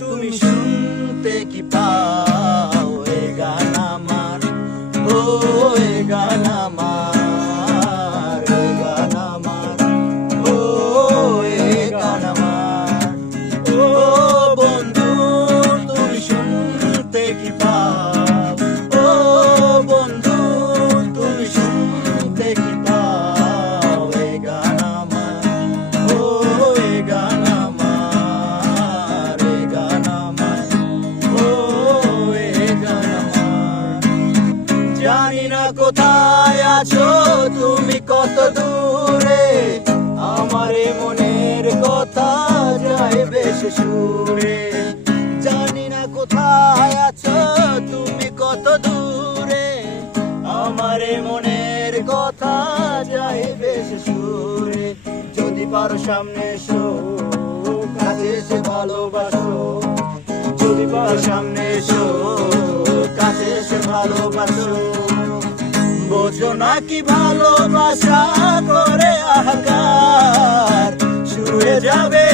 তুমি শুনতে কি পাও এ গান আমার, ও এ গান আমার, এ গান আমার, ও এ গান আমার। ও বন্ধু তুমি শুনতে কি পাও, ও বন্ধু তুমি শুনতে কি পাও এ গান আমার, ও এ গান আমার, এ গান আমার, ও এ গান আমার। জানি না কোথায় আছো তুমি কত দূরে, আমার এ মনের কথা যায় বেশ সুরে। জানি না কোথায় আছো তুমি কত দূরে, আমার এ মনের কথা যায় বেশ সুরে। যদি পারো সামনে এসো, কাছে এসে ভালোবাসো, যদি পারো সামনে এসো, কাছে এসে ভালোবাসো। বোঝো না কি ভালোবাসা করে আহাকার, শুয়ে যাবে